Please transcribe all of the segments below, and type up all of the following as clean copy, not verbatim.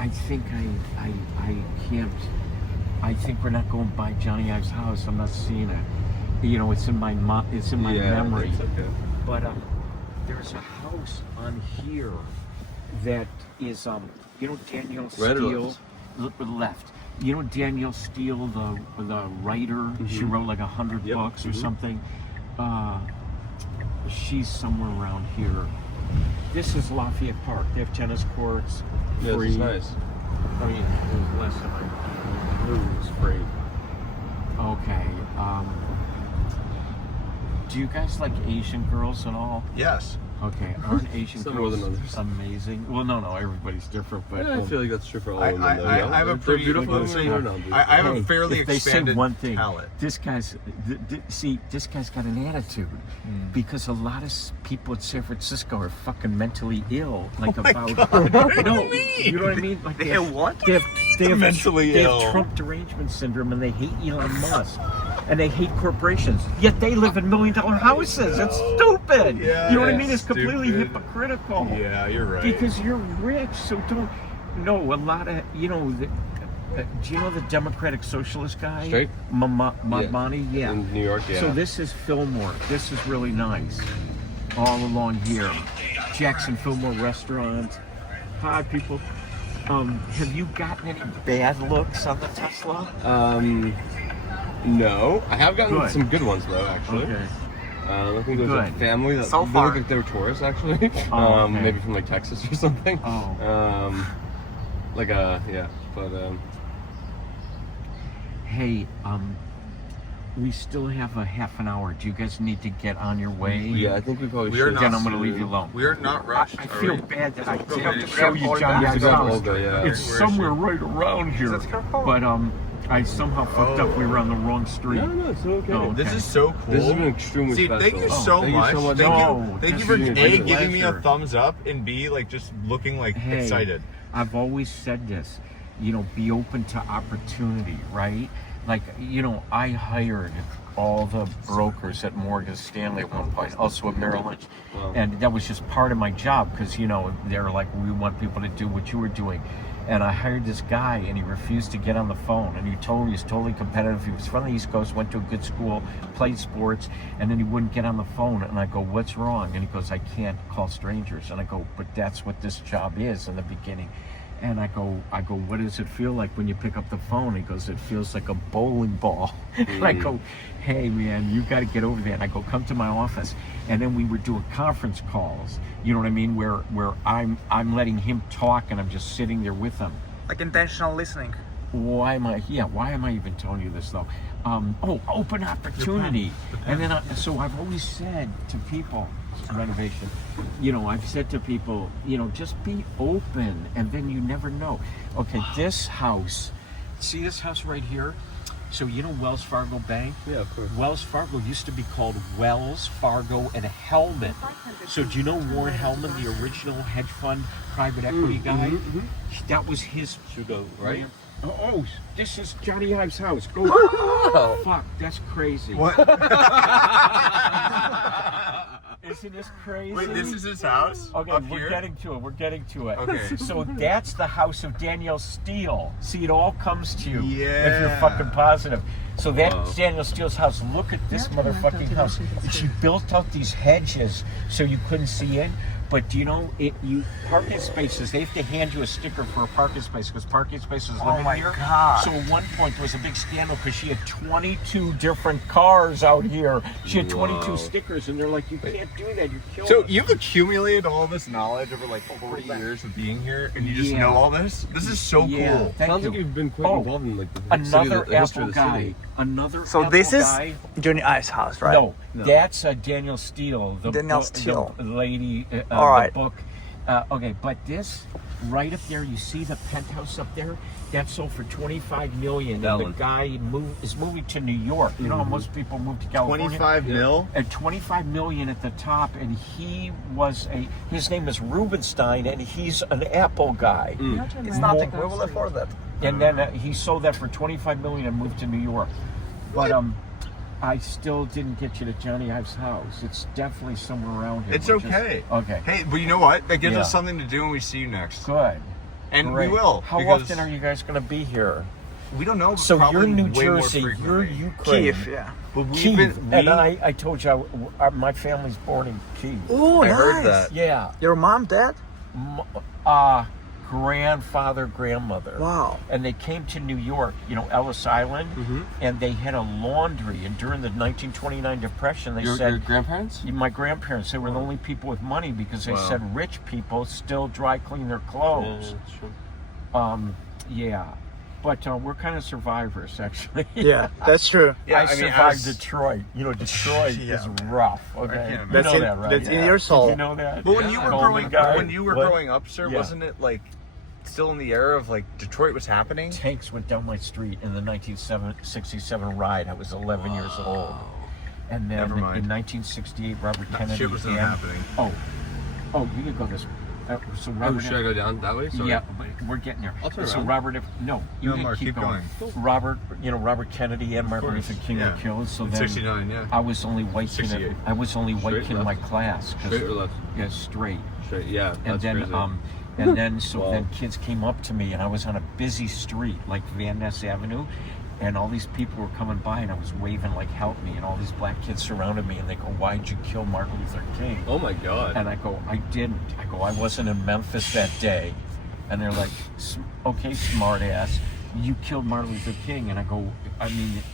I think I can't. I think we're not going by Jony Ive's house. I'm not seeing it. You know, it's in my memory. It's okay. But there's a house on here that is you know, Danielle Steel. Left. You know Danielle Steel, the writer. Mm-hmm. She wrote like 100 books or something. She's somewhere around here. This is Lafayette Park. They have tennis courts. Yeah, free. it's nice. I mean, less than I lose free. Okay. Do you guys like Asian girls at all? Yes. Okay. Aren't Asian Some more girls than others. amazing? Well, no, everybody's different, but Yeah, I feel like that's true for all I women. though, you know? have a They're pretty beautiful. I have a fairly if they expanded say one thing, palette. this guy's this guy's got an attitude because a lot of people in San Francisco are fucking mentally ill. Like about God, what do no, you mean? you know what I mean? Like They have what? They have Mentally they ill. have Trump derangement syndrome, and they hate Elon Musk, and they hate corporations. Yet they live in $1 million houses. It's stupid. Yeah, you know what I mean? It's stupid. completely hypocritical. Yeah, you're right. Because you're rich, so don't. No, a lot of do you know the Democratic Socialist guy? Straight? Mamani, yeah. In New York, yeah. So this is Fillmore. This is really nice. All along here, Jackson Fillmore restaurant. Hi, people. Have you gotten any bad looks on the Tesla? No. I have gotten some good ones, though, actually. Okay. I think there's a family that So they far. look like they were tourists, actually. Oh, okay. Maybe from like Texas or something. Oh. Hey, we still have a half an hour. Do you guys need to get on your way? Yeah, I think we probably We are should. not Then I'm going to leave you alone. We are not rushed. I are feel we? bad that I Okay, didn't to show grab you Olga. Johnny's Yeah, to grab house. Olga, yeah. It's Where is somewhere she? right around here. Let's grab Olga. But I somehow fucked up. We were on the wrong street. No, it's okay. Oh, This okay. is so cool. This has been extremely See, special. thank you so Thank much. you so much. No, Thank you this for is A, a giving me a pleasure. thumbs up, and B, like just looking like Hey, excited. I've always said this, you know, be open to opportunity, right? Like, you know, I hired all the brokers at Morgan Stanley at one point, also at Merrill Lynch. Wow. And that was just part of my job because, you know, they're like, we want people to do what you were doing. And I hired this guy, and he refused to get on the phone. And he told me he's totally competitive. He was from the East Coast, went to a good school, played sports, and then he wouldn't get on the phone. And I go, what's wrong? And he goes, I can't call strangers. And I go, but that's what this job is in the beginning. And I go, what does it feel like when you pick up the phone? He goes, it feels like a bowling ball. And I go, hey man, you got to get over there. And I go, come to my office. And then we would do conference calls. You know what I mean? Where I'm letting him talk, and I'm just sitting there with him. Like intentional listening. Why am I even telling you this though? Open opportunity. And then so I've always said to people, renovation, you know, I've said to people, you know, just be open, and then you never know. Okay, this house, see this house right here? So you know Wells Fargo Bank? Yeah, of course. Wells Fargo used to be called Wells Fargo and Hellman. So do you know Warren Hellman, the original hedge fund private equity guy? That was his. Should go right. Oh, this is Jony Ive's house. Go. Fuck, that's crazy. What? Isn't this crazy? Wait, this is his house? Okay, Up we're here? getting to it. Okay. So that's the house of Danielle Steel. See, it all comes to you if you're Yeah. fucking positive. So that's Wow. Danielle Steel's house. Look at this motherfucking house. And she built out these hedges so you couldn't see in. But do you know, parking spaces, they have to hand you a sticker for a parking space because parking spaces Oh limit my here. God. So at one point there was a big scandal because she had 22 different cars out here. She had 22 Wow. stickers, and they're like, you can't do that. You're killing So us. you've accumulated all this knowledge over like 40 years of being here, and you just Yeah. know all this? This is so Yeah. cool. Thank Sounds you. like you've been quite involved in like the Another the history Apple of the guy. city. Another So Apple this is guy. Jony Ive's house, right? No, No. that's Danielle Steel. Danielle Steel. The lady. All right. The book. Okay, but this right up there, you see the penthouse up there? That sold for $25 million. That And one. the guy is moving to New York. You know how most people move to California? 25 mil? At $25 million at the top, and his name is Rubenstein, and he's an Apple guy. It's nothing. We will afford that. And then he sold that for $25 million and moved to New York. But I still didn't get you to Jony Ive's house. It's definitely somewhere around here. It's which is- okay. okay. Hey, but you know what? That gives Yeah. us something to do when we see you next. Good. And Great. we will. How because often are you guys going to be here? We don't know. But So you're probably New way more Jersey, you're frequently. Ukraine. Kiev, yeah. But we've Kiev. been. And I told you, my family's born in Kiev. Oh, I nice. heard that. Yeah. Your mom, dad? Grandfather, grandmother. Wow. And they came to New York, Ellis Island, and they had a laundry. And during the 1929 Depression, they Your said, grandparents? my grandparents, they were the only people with money because they Wow. said rich people still dry clean their clothes. that's true. Yeah. But we're kind of survivors, actually. Yeah, that's true. Yeah, I I mean, survived as- Detroit. Detroit Yeah. is rough. Okay, can't you imagine. know that, right? That's in your soul. Did you know that? But when you were Goldman growing, guy. when you were What? growing up, sir, Yeah. wasn't it like still in the era of like Detroit was happening? Tanks went down my street in the 1967 riot. I was 11 years old. And then Never in mind. 1968, Robert That Kennedy. shit was not and- happening. Oh, you can go this way. So Oh, Robert. should I go down that way? Sorry. Yeah, we're getting there. I'll turn so around. Robert, you can Mark, keep going. going. Robert Kennedy and Martin course, Luther King yeah. were killed. So In then 69, yeah. I was only white kid. 68. I was only white Straight kid in my left? class. 'Cause- Straight or left? Yeah, straight. Straight. Yeah. And That's then crazy. and then so Wow. then kids came up to me, and I was on a busy street like Van Ness Avenue, and all these people were coming by, and I was waving like help me, and all these black kids surrounded me, and they go, "Why'd you kill Martin Luther King?" Oh my God. And I go, "I didn't." I go, "I wasn't in Memphis that day." And they're like, "Okay, smart ass, you killed Martin Luther King." And I go,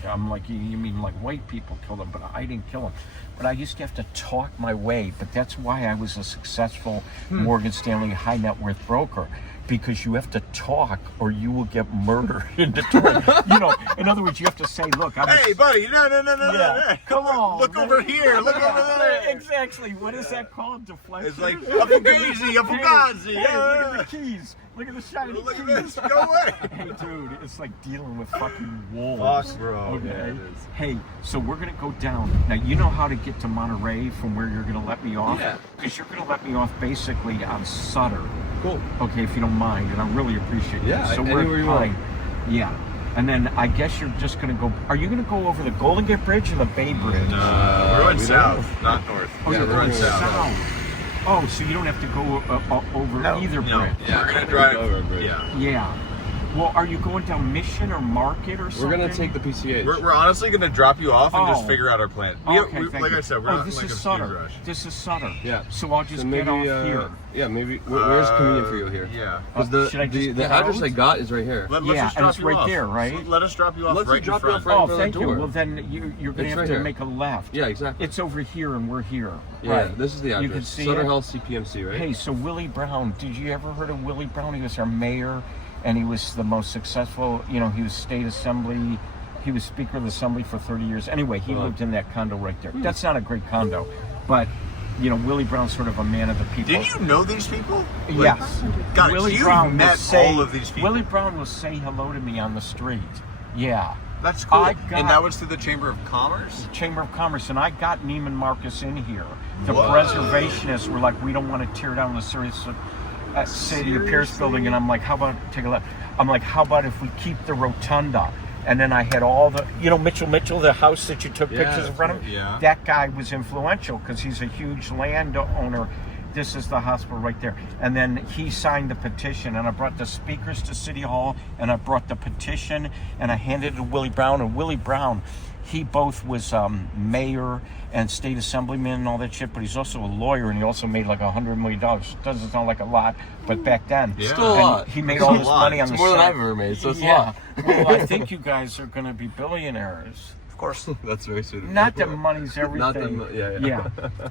I'm like, you mean like white people killed him, but I didn't kill him. But I used to have to talk my way. But that's why I was a successful Morgan Stanley high net worth broker. Because you have to talk or you will get murdered in Detroit. In other words, you have to say, "Look, I'm Hey, buddy, no. yeah, come on. Look over here, look over there. Exactly. What is that called? Deflection? It's like, Afugazi, Afugazi. Hey, look at the keys. Look at the shiny Look keys. at this, go away. Hey, dude, it's like dealing with fucking wolves. Fuck, bro. Okay. Yeah, it is. Hey, so we're gonna go down. Now, you know how to get to Monterey from where you're gonna let me off? Yeah. Because you're gonna let me off basically on Sutter. Cool. Okay, if you don't mind, and I really appreciate Yeah, that. So we're anywhere you want. fine. Yeah. And then I guess you're just gonna go. Are you gonna go over the Golden Gate Bridge or the Bay Bridge? We're going we south, not north. Oh, Yeah, you're we're going going south. Oh, so you don't have to go over No. either No, bridge. yeah, we're gonna drive. Over a bridge. Yeah. Yeah. Well, are you going down Mission or Market or We're something? gonna take the PCH. We're honestly gonna drop you off and Oh. just figure out our plan. We- Okay, we- thank like you. I said, we're not this in like is a Sutter. speed rush. This is Sutter. Yeah. So I'll just So get maybe, off here. Yeah, maybe. Where's convenient for you here? Yeah. Because Should I just the get address out? I got is right here. Let's Yeah, just and drop it's you right off. there, right? So let us drop you off Let's right drop in you front. off right in Oh, front of thank the you. door. Well, then you're going to It's have right to here. make a left. Yeah, exactly. It's over here, and we're here. Yeah, Right. this is the address. You can see Sutter it. Health CPMC, right? Hey, so Willie Brown, did you ever heard of Willie Brown? He was our mayor, and he was the most successful, he was state assembly, he was speaker of the assembly for 30 years. Anyway, he lived in that condo right there. That's not a great condo, but, Willie Brown's sort of a man of the people. Did you know these people? Like, Yes. God, Willie you've Brown will met say, all of these people. Willie Brown will say hello to me on the street. Yeah. That's cool. I got- And that was through the Chamber of Commerce? Chamber of Commerce, and I got Neiman Marcus in here. The Whoa. preservationists were like, "We don't want to tear down the City of Pierce building," and I'm like, "How about take a look?" I'm like, "How about if we keep the rotunda?" And then I had all the, Mitchell, the house that you took Yeah, pictures in front of. yeah. That guy was influential because he's a huge landowner. This is the hospital right there. And then he signed the petition, and I brought the speakers to City Hall, and I brought the petition, and I handed it to Willie Brown. And Willie Brown, he both was mayor and state assemblyman and all that shit, but he's also a lawyer, and he also made like $100 million. Doesn't sound like a lot, but back then, Yeah. Still a and lot. he made It's all a this lot. money on It's the more than side. I've ever made, so it's a Yeah. lot. Well, I think you guys are going to be billionaires. Of course. That's very sweet of you. Not that money's everything. Not that yeah.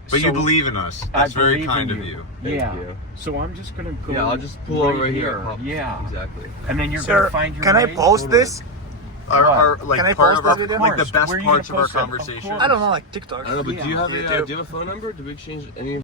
But you So, believe in us. I That's very believe kind in of you. Thank Yeah. you. So I'm just gonna go. Yeah, I'll just pull over right here. Yeah. Exactly. And then you're Sir, gonna find your can I way? post this? Our like Can I part post of our, that video? like the Of course. best Where are you parts of gonna our post that? Of conversation. course. I don't know, like TikTok. I don't know, but do you have Yeah. a phone number? Do we exchange any